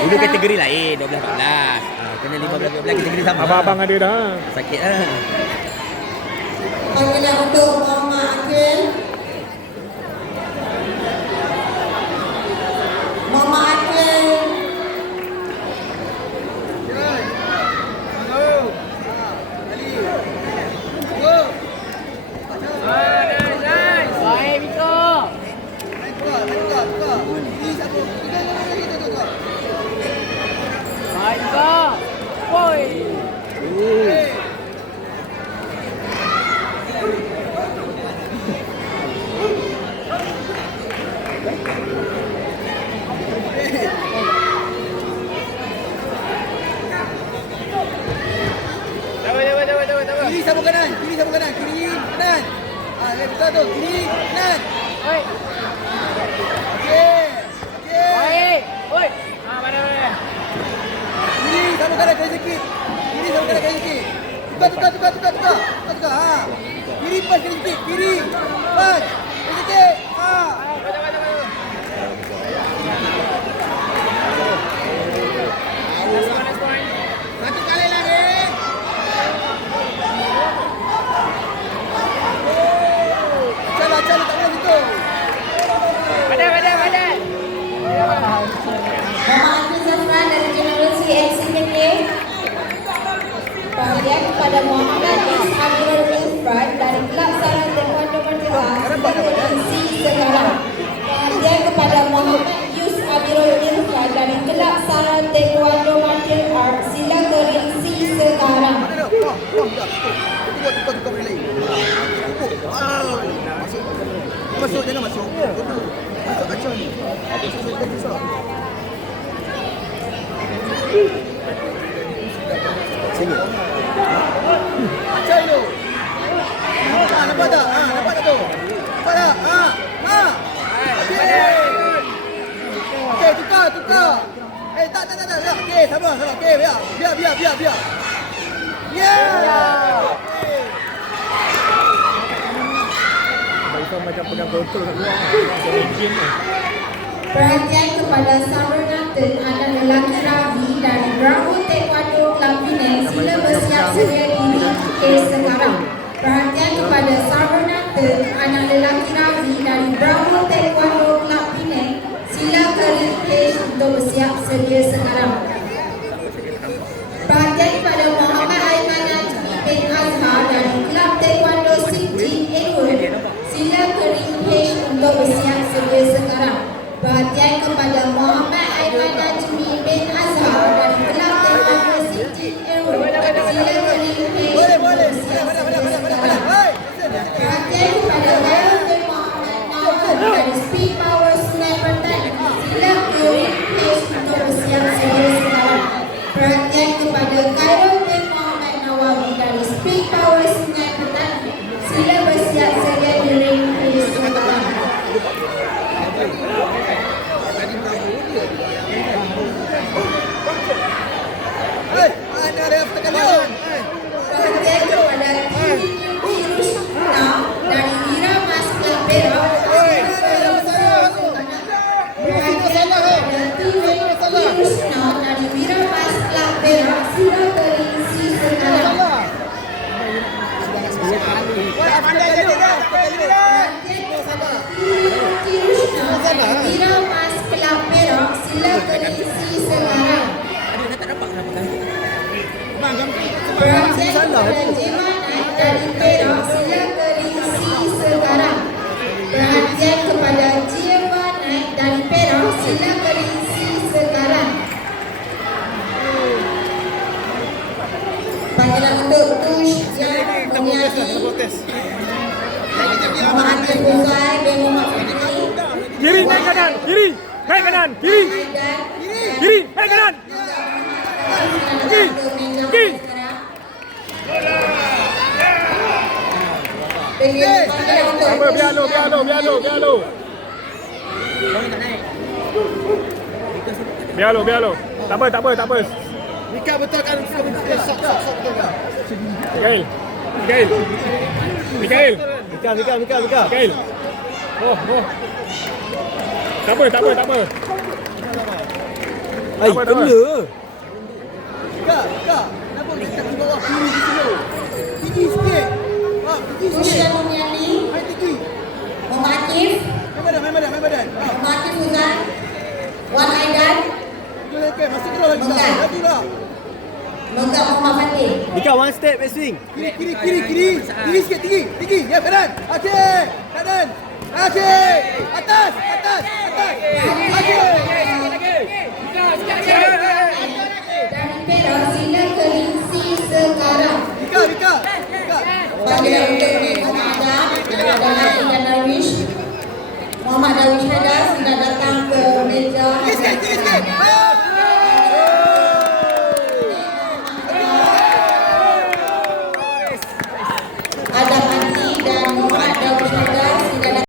Dulu kategori lain 12-14. Kena 15-12 kategori sama. Abang-abang ada dah. Sakit lah. Panggilan untuk Muhammad Akil. Muhammad Akil. Kiri sama kanan, kiri sama kanan, kiri kanan. Betul tu, kiri kanan. Oi. Okey. Okey. Oi. Mana. Kiri sama kanan kali sikit. Kiri sama kanan kali sikit. Tukar. Kiri pas kali sikit, kiri. Pas. Kali sikit. Satu kali lagi. Cala tak boleh gitu. Badan. Muhammad Akil Zafran dari Generasi NCKK. Panggilan kepada Muhammad Abdul Ifrad dari Kelab Saran Taekwondo Merdeka Provinsi Segarang. Panggilan kepada Muhammad Yus Abirul Ifrad dari Kelab Saran Taekwondo Martial Arts Sila Kerinci Segarang. Tukar benda lain. Masuk, jangan masuk. Masuk kacau ni. Sini. Kacau tu. Nampak tak? Nampak tak tu? Nampak tak? Okey, tukar. Tak. Okey, sabar. Okey, biar. Yeah. Baiklah macam pegang botol kat luar. Perhatian kepada Sabernathan anak lelaki Ravi dari Bravo Taekwondo Club Penang sila bersiap sedia diri sekarang. Perhatian kepada Sabernathan anak lelaki Ravi dari Bravo Taekwondo Club Penang sila keringkes untuk bersiap sedia sekarang. Perhatian kepada Muhammad Aiman Najmi bin Azhar dari Kelab Taekwondo Siti Edward sila keringkes untuk bersiap sedia sekarang. Perhatian kepada Muhammad Aiman Najmi bin Azhar dari Kelab Taekwondo Siti Edward sila keringkes untuk bersiap sedia sekarang. Perhatian kepada Khairul bin Muhammad Nawal dari Speed Power Sniper Technique sila keringkes untuk bersiap sedia sekarang. Perhatian kepada Khairul bin Muhammad Nawawi dari Speed Power Sniper Technique sila bersiap sedia di ring sekarang. Mana ada pertekanan? Perhatian kepada Kirusna dari Wira Mas Club Perak. Perhatian kepada Kirusna dari Wira Mas Club Perak sila keringsi sekarang. Kirusna dari Wira Mas Club Perak sila keringsi sekarang. Perhatian kepada Jimanat dari Perak sila keringsi sekarang. Perhatian kepada Jimanat dari Perak sila keringsi sekarang. Panggilan untuk Tush yang mempunyai Mahathir Buzai bin Muhammad Fikri. Kiri, naik kanan. Kiri, naik kanan. Kiri, naik kanan. Kiri. Apa, biar lo. Biar lo. Tak apa. Mika betul kan? Sok betul kan? Mikael. Mika. Mikael. Oh. Tak apa, tak apa, tak apa. Ai, Apa, kena. Kak, kenapa letak di bawah kiri di sini? Tinggi sikit. Tinggi sikit. Ruslan Nurmiani, Hai tinggi. Muhammad Akif, Main badan. Muhammad Akif Huzan, Wan Aidan, Okay, masih terus lagi. Bukan. Lagi lah. Megat Muhammad Fatih. Dika one step back swing. Kiri. Tinggi sikit, tinggi. Ya, kanan. Okey. Kanan. Okey. Atas. Okey. Dari Perak, sila ke Lingsi sekarang. Rika. Pada untuk